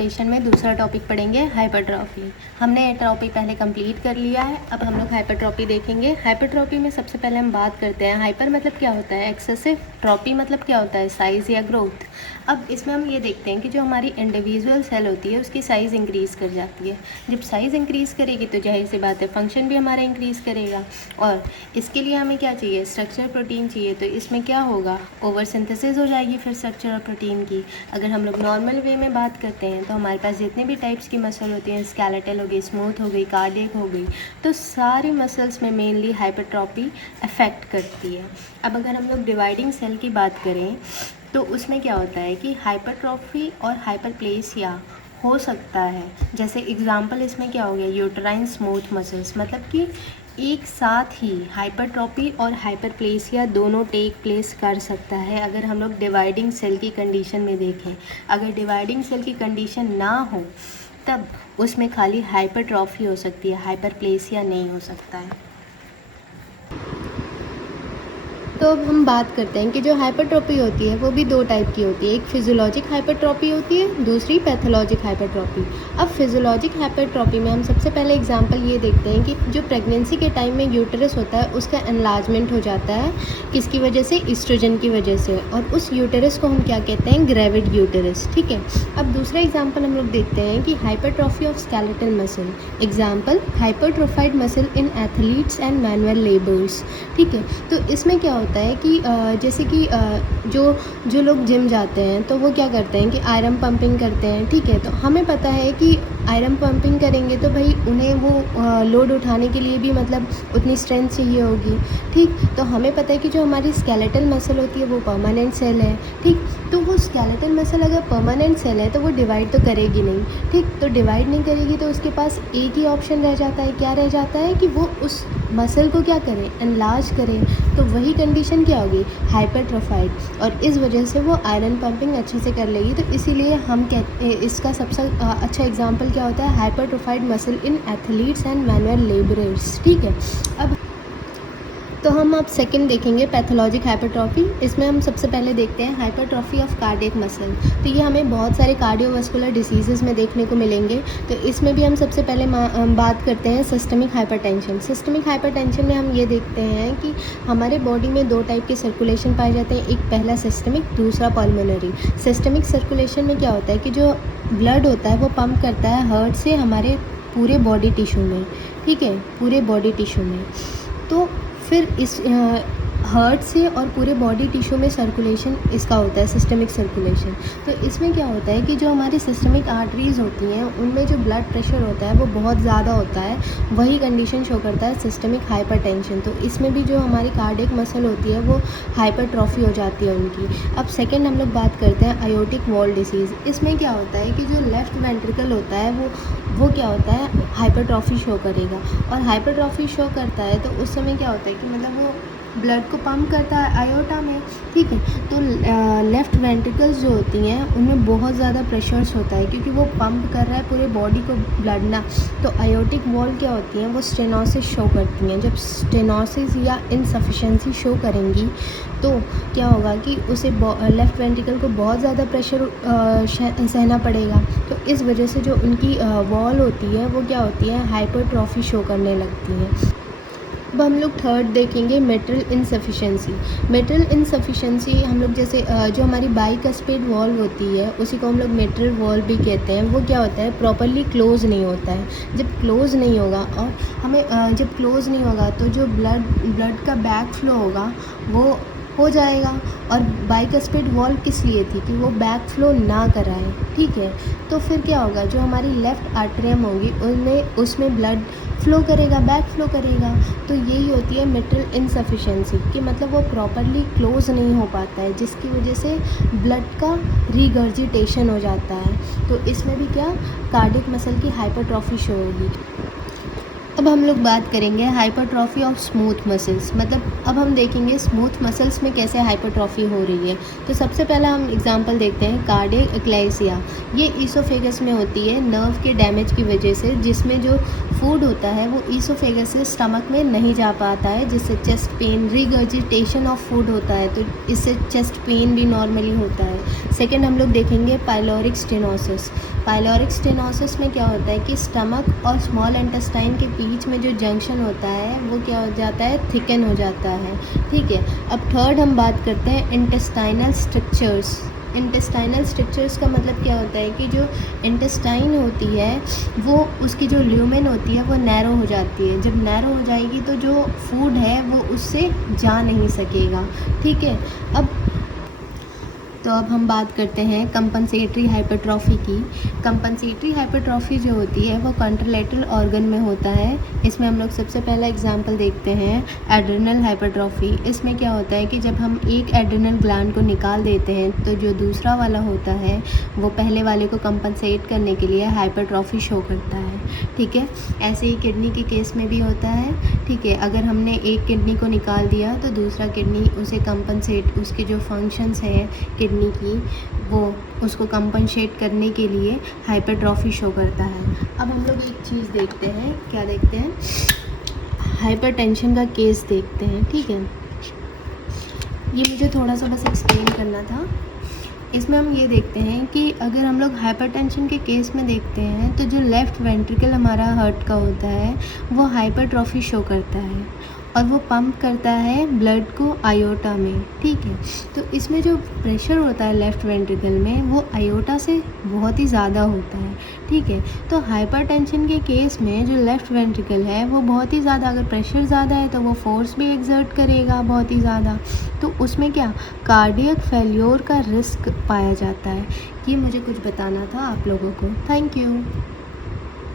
Adaptation में दूसरा topic पढ़ेंगे हाइपरट्रॉफी। हमने ये टॉपिक पहले कंप्लीट कर लिया है, अब हम लोग हाइपरट्रॉफी देखेंगे। हाइपरट्रॉफी में सबसे पहले हम बात करते हैं हाइपर मतलब क्या होता है, एक्सेसिव, ट्रॉफी मतलब क्या होता है, साइज़ या ग्रोथ। अब इसमें हम ये देखते हैं कि जो हमारी इंडिविजुअल सेल होती है उसकी साइज़ इंक्रीज़ कर जाती है। जब साइज़ इंक्रीज़ करेगी तो जाहिर सी बात है फंक्शन भी हमारा इंक्रीज़ करेगा, और इसके लिए हमें क्या चाहिए, स्ट्रक्चर प्रोटीन चाहिए। तो इसमें क्या होगा, ओवर सिंथेसिस हो जाएगी फिर स्ट्रक्चर और प्रोटीन की। अगर हम लोग नॉर्मल वे में बात करते हैं तो हमारे पास जितने भी टाइप्स की मसल होती हैं, स्केलेटल हो गई, स्मूथ हो गई, कार्डियक हो गई, तो सारी मसल्स में मेनली हाइपरट्रॉफी अफेक्ट करती है। अब अगर हम लोग डिवाइडिंग सेल की बात करें तो उसमें क्या होता है कि हाइपरट्रॉफी और हाइपरप्लेसिया हो सकता है। जैसे एग्जांपल इसमें क्या हो गया, यूट्राइन स्मूथ मसल्स, मतलब कि एक साथ ही हाइपरट्रॉफी और हाइपरप्लेसिया दोनों टेक प्लेस कर सकता है अगर हम लोग डिवाइडिंग सेल की कंडीशन में देखें। अगर डिवाइडिंग सेल की कंडीशन ना हो तब उसमें खाली हाइपरट्रॉफी हो सकती है, हाइपरप्लेसिया नहीं हो सकता है। तो अब हम बात करते हैं कि जो हाइपरट्रॉफी होती है वो भी दो टाइप की होती है। एक फिजियोलॉजिक हाइपरट्रॉफी होती है, दूसरी पैथोलॉजिक हाइपरट्रॉफी। अब फिजियोलॉजिक हाइपरट्रॉफी में हम सबसे पहले एग्जांपल ये देखते हैं कि जो प्रेगनेंसी के टाइम में यूटेरस होता है उसका एनलार्जमेंट हो जाता है, किसकी वजह से, ईस्ट्रोजन की वजह से, और उस यूटेरस को हम क्या कहते हैं, ग्रेविड यूटेरस। ठीक है। अब दूसरा एग्जाम्पल हम लोग देखते हैं कि hypertrophy of skeletal muscle. Example, hypertrophied muscle in athletes and manual labours. ठीक है। तो इसमें क्या होता है कि जैसे कि जो लोग जिम जाते हैं तो वो क्या करते हैं कि आयरन पंपिंग करते हैं। ठीक है। तो हमें पता है कि आयरन पंपिंग करेंगे तो भाई उन्हें वो लोड उठाने के लिए भी मतलब उतनी स्ट्रेंथ चाहिए होगी। ठीक। तो हमें पता है कि जो हमारी स्केलेटल मसल होती है वो परमानेंट सेल है। ठीक। तो वो स्केलेटल मसल अगर परमानेंट सेल है तो वो डिवाइड तो करेगी नहीं। ठीक। तो डिवाइड नहीं करेगी तो उसके पास एक ही ऑप्शन रह जाता है, क्या रह जाता है कि वो उस मसल को क्या करें, एनलार्ज करें। तो वही कंडीशन क्या होगी, हाइपरट्रोफाइड, और इस वजह से वो आयरन पंपिंग अच्छे से कर लेगी। तो इसीलिए हम कहते हैं इसका सबसे अच्छा एग्जांपल क्या होता है, hypertrophied muscle in athletes and manual labourers. ठीक है। अब तो हम अब सेकंड देखेंगे पैथोलॉजिक हाइपरट्रॉफी। इसमें हम सबसे पहले देखते हैं हाइपरट्रॉफी ऑफ कार्डियक मसल। तो ये हमें बहुत सारे कार्डियोवास्कुलर डिसीज़ेज़ में देखने को मिलेंगे। तो इसमें भी हम सबसे पहले बात करते हैं सिस्टमिक हाइपरटेंशन। सिस्टमिक हाइपरटेंशन में हम ये देखते हैं कि हमारे बॉडी में दो टाइप के सर्कुलेशन पाए जाते हैं, एक पहला सिस्टमिक, दूसरा पल्मोनरी। सिस्टमिक सर्कुलेशन में क्या होता है कि जो ब्लड होता है वो पंप करता है हार्ट से हमारे पूरे बॉडी टिश्यू में। ठीक है, पूरे बॉडी टिश्यू में। तो फिर इस हार्ट से और पूरे बॉडी टिश्यू में सर्कुलेशन इसका होता है, सिस्टमिक सर्कुलेशन। तो इसमें क्या होता है कि जो हमारी सिस्टमिक आर्टरीज़ होती हैं उनमें जो ब्लड प्रेशर होता है वो बहुत ज़्यादा होता है, वही कंडीशन शो करता है सिस्टमिक हाइपरटेंशन। तो इसमें भी जो हमारी कार्डियक मसल होती है वो हाइपरट्रॉफी हो जाती है उनकी। अब सेकेंड हम लोग बात करते हैं आयोटिक वॉल डिसीज़। इसमें क्या होता है कि जो लेफ़्ट वेंट्रिकल होता है वो क्या होता है, हाइपरट्रॉफी शो करेगा, और हाइपरट्रॉफी शो करता है तो उस समय क्या होता है कि मतलब वो ब्लड को पंप करता है आयोटा में। ठीक है। तो लेफ़्ट वेंट्रिकल्स जो होती हैं उनमें बहुत ज़्यादा प्रेशर्स होता है क्योंकि वो पंप कर रहा है पूरे बॉडी को ब्लड ना। तो आयोटिक वॉल क्या होती हैं, वो स्टेनोसिस शो करती हैं। जब स्टेनोसिस या इनसफिशेंसी शो करेंगी तो क्या होगा कि उसे लेफ़्ट वेंट्रिकल को बहुत ज़्यादा प्रेशर सहना पड़ेगा। तो इस वजह से जो उनकी वॉल होती है वो क्या होती है, हाइपरट्रॉफी शो करने लगती है। अब हम लोग थर्ड देखेंगे मेटल इनसफिशेंसी। मेटल इनसफिशेंसी हम लोग जैसे जो हमारी बाइकस्पेड वॉल्व होती है उसी को हम लोग मेटल वॉल्व भी कहते हैं। वो क्या होता है, प्रॉपरली क्लोज नहीं होता है। जब क्लोज नहीं होगा और हमें जब क्लोज नहीं होगा तो जो ब्लड का बैक फ्लो होगा वो हो जाएगा। और बाइकस्पेड वॉल्व किस लिए थी कि वो बैक फ्लो ना कराए। ठीक है। तो फिर क्या होगा, जो हमारी लेफ़्ट आर्टरियम होगी उसमें ब्लड फ्लो करेगा, बैक फ्लो करेगा। तो यही होती है मेटल इनसफिशेंसी कि मतलब वो प्रॉपरली क्लोज नहीं हो पाता है, जिसकी वजह से ब्लड का रिगर्जिटेशन हो जाता है। तो इसमें भी क्या, कार्डियक मसल की हाइपरट्रॉफी शो होगी। अब हम लोग बात करेंगे हाइपरट्रॉफी ऑफ स्मूथ मसल्स, मतलब अब हम देखेंगे स्मूथ मसल्स में कैसे हाइपरट्रॉफी हो रही है। तो सबसे पहला हम एग्जांपल देखते हैं कार्डियक एक्लेसिया। ये ईसोफेगस में होती है नर्व के डैमेज की वजह से, जिसमें जो फूड होता है वो ईसोफेगस से स्टमक में नहीं जा पाता है, जिससे chest pain, regurgitation of food होता है, तो इससे चेस्ट पेन भी नॉर्मली होता है। सेकेंड हम लोग देखेंगे पाइलोरिक स्टेनोसिस। पाइलोरिक स्टेनोसिस में क्या होता है कि स्टमक और स्मॉल इंटेस्टाइन के बीच में जो जंक्शन होता है वो क्या हो जाता है, थिकन हो जाता है। ठीक है, अब थर्ड हम बात करते हैं इंटेस्टाइनल स्ट्रक्चर्स। इंटेस्टाइनल स्ट्रक्चर्स का मतलब क्या होता है कि जो इंटेस्टाइन होती है वो उसकी जो ल्यूमेन होती है वो नैरो हो जाती है। जब नैरो हो जाएगी तो जो फूड है वो उससे जा नहीं सकेगा। ठीक है, अब हम बात करते हैं कंपनसेटरी हाइपरट्रॉफी की। कंपनसेटरी हाइपरट्रॉफी जो होती है वो कंट्रोलेटरल ऑर्गन में होता है। इसमें हम लोग सबसे पहला एग्जांपल देखते हैं एड्रिनल हाइपरट्रॉफी। इसमें क्या होता है कि जब हम एक एड्रिनल ग्लैंड को निकाल देते हैं तो जो दूसरा वाला होता है वो पहले वाले को कंपनसेट करने के लिए हाइपरट्रॉफी शो करता है। ठीक है, ऐसे ही किडनी के केस में भी होता है। ठीक है, अगर हमने एक किडनी को निकाल दिया तो दूसरा किडनी उसे कंपनसेट, उसके जो फंक्शंस है किडनी की, वो उसको कंपनसेट करने के लिए हाइपरट्रॉफी शो करता है। अब हम लोग एक चीज़ देखते हैं, क्या देखते हैं, हाइपरटेंशन का केस देखते हैं। ठीक है, ये मुझे थोड़ा सा बस एक्सप्लेन करना था। इसमें हम ये देखते हैं कि अगर हम लोग हाइपरटेंशन के केस में देखते हैं तो जो लेफ़्ट वेंट्रिकल हमारा हार्ट का होता है वो हाइपरट्रॉफी शो करता है और वो पंप करता है ब्लड को आयोटा में। ठीक है, तो इसमें जो प्रेशर होता है लेफ़्ट वेंट्रिकल में वो आयोटा से बहुत ही ज़्यादा होता है। ठीक है, तो हाइपरटेंशन के केस में जो लेफ़्ट वेंट्रिकल है वो बहुत ही ज़्यादा, अगर प्रेशर ज़्यादा है तो वो फोर्स भी एक्सर्ट करेगा बहुत ही ज़्यादा, तो उसमें क्या कार्डियक फेल्योर का रिस्क पाया जाता है। ये मुझे कुछ बताना था आप लोगों को। Thank you.